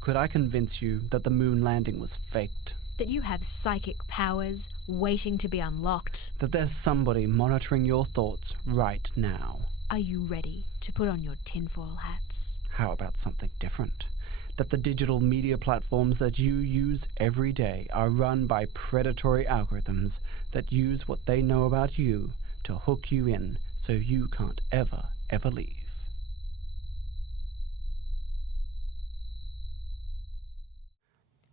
Could I convince you that the moon landing was faked? That you have psychic powers waiting to be unlocked? That there's somebody monitoring your thoughts right now? Are you ready to put on your tinfoil hats? How about something different? That the digital media platforms that you use every day are run by predatory algorithms that use what they know about you to hook you in so you can't ever leave.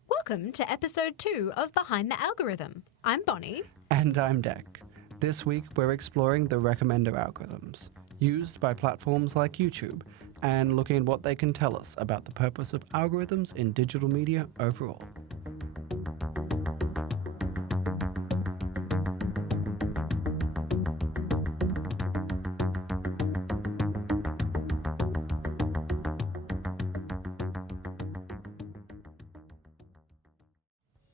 Welcome to episode 2 of Behind the Algorithm. I'm Bonnie. And I'm Deck. This week we're exploring the recommender algorithms used by platforms like YouTube and looking at what they can tell us about the purpose of algorithms in digital media overall.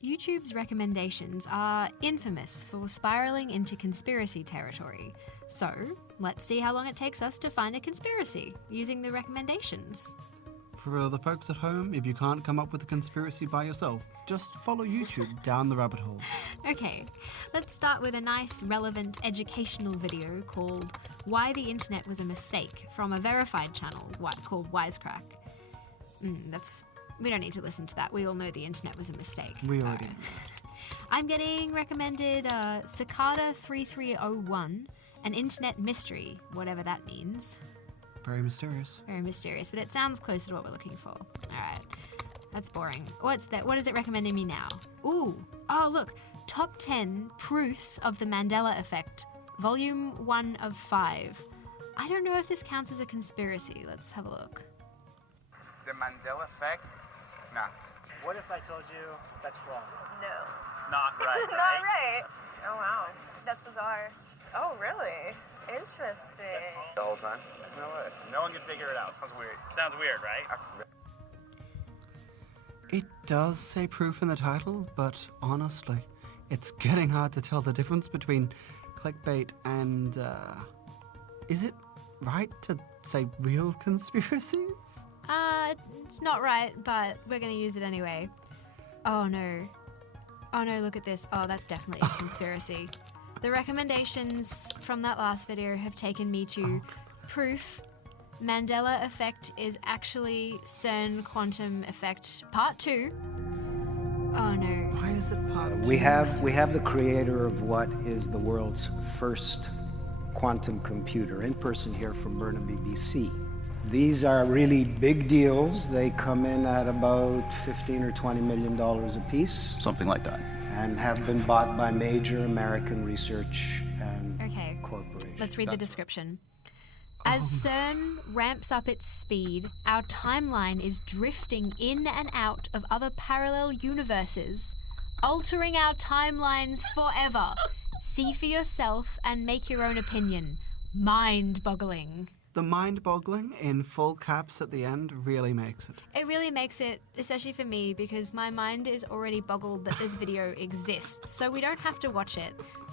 YouTube's recommendations are infamous for spiraling into conspiracy territory. So, let's see how long it takes us to find a conspiracy using the recommendations. For the folks at home, if you can't come up with a conspiracy by yourself, just follow YouTube down the rabbit hole. Okay, let's start with a nice, relevant, educational video called Why the Internet Was a Mistake from a verified channel called Wisecrack. We don't need to listen to that. We all know the internet was a mistake. We already know. I'm getting recommended Cicada 3301, an internet mystery, whatever that means. Very mysterious. Very mysterious, but it sounds close to what we're looking for. All right, that's boring. What's that? What is it recommending me now? Oh, look, top 10 proofs of the Mandela effect, volume 1 of 5. I don't know if this counts as a conspiracy. Let's have a look. The Mandela effect? Nah. What if I told you that's wrong? No. Not right, Not right. Oh, wow. That's bizarre. Oh, really? Interesting. The whole time? No way. No one can figure it out. Sounds weird, right? It does say proof in the title, but honestly, it's getting hard to tell the difference between clickbait and, is it right to say real conspiracies? It's not right, but we're gonna use it anyway. Oh no, look at this. Oh, that's definitely a conspiracy. The recommendations from that last video have taken me to proof Mandela effect is actually CERN quantum effect part 2. Oh no. Why is it part 2? We have the creator of what is the world's first quantum computer in person here from Burnaby, BC. These are really big deals. They come in at about $15 or $20 million a piece. Something like that. And have been bought by major American research and corporations. Let's read the description. As CERN ramps up its speed, our timeline is drifting in and out of other parallel universes, altering our timelines forever. See for yourself and make your own opinion. Mind-boggling. The mind-boggling in full caps at the end really makes it. It really makes it, especially for me, because my mind is already boggled that this video exists, so we don't have to watch it.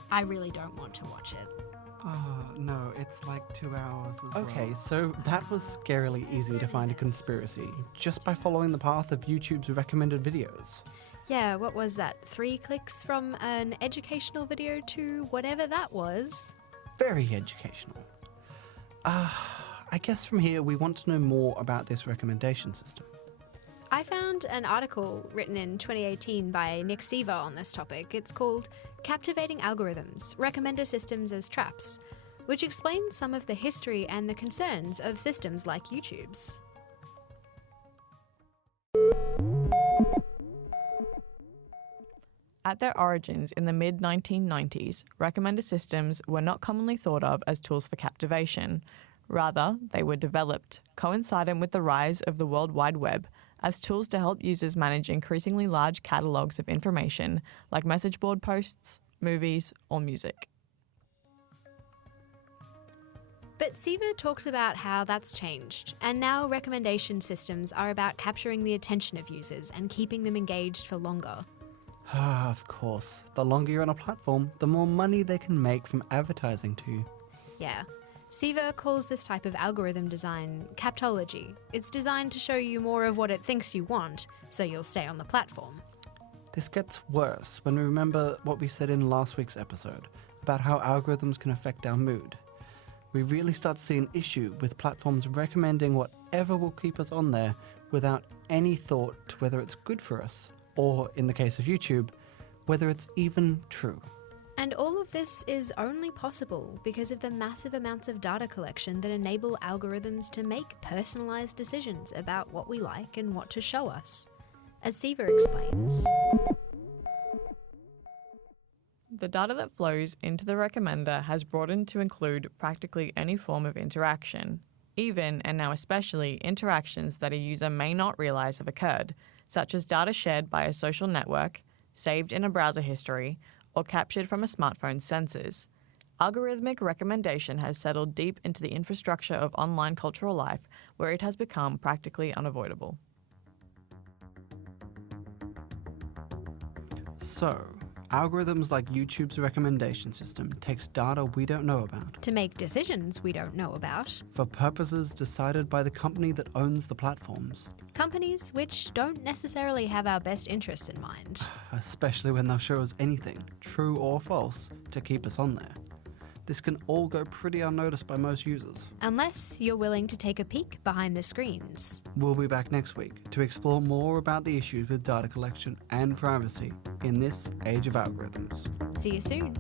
I really don't want to watch it. Oh, no, it's like 2 hours as well. Okay, so that was scarily easy to find a conspiracy, just by following the path of YouTube's recommended videos. Yeah, what was that? 3 clicks from an educational video to whatever that was? Very educational. I guess from here we want to know more about this recommendation system. I found an article written in 2018 by Nick Seaver on this topic. It's called Captivating Algorithms, Recommender Systems as Traps, which explains some of the history and the concerns of systems like YouTube's. At their origins in the mid-1990s, recommender systems were not commonly thought of as tools for captivation. Rather, they were developed, coinciding with the rise of the World Wide Web, as tools to help users manage increasingly large catalogues of information, like message board posts, movies, or music. But Seaver talks about how that's changed, and now recommendation systems are about capturing the attention of users and keeping them engaged for longer. Of course. The longer you're on a platform, the more money they can make from advertising to you. Yeah. Siva calls this type of algorithm design captology. It's designed to show you more of what it thinks you want, so you'll stay on the platform. This gets worse when we remember what we said in last week's episode about how algorithms can affect our mood. We really start to see an issue with platforms recommending whatever will keep us on there without any thought to whether it's good for us, or in the case of YouTube, whether it's even true. And all of this is only possible because of the massive amounts of data collection that enable algorithms to make personalized decisions about what we like and what to show us. As Siva explains, the data that flows into the recommender has broadened to include practically any form of interaction, even, and now especially, interactions that a user may not realize have occurred, such as data shared by a social network, saved in a browser history, or captured from a smartphone's sensors. Algorithmic recommendation has settled deep into the infrastructure of online cultural life, where it has become practically unavoidable. So, algorithms like YouTube's recommendation system takes data we don't know about to make decisions we don't know about, for purposes decided by the company that owns the platforms, companies which don't necessarily have our best interests in mind. especially when they'll show us anything, true or false, to keep us on there. This can all go pretty unnoticed by most users. Unless you're willing to take a peek behind the screens. We'll be back next week to explore more about the issues with data collection and privacy in this age of algorithms. See you soon.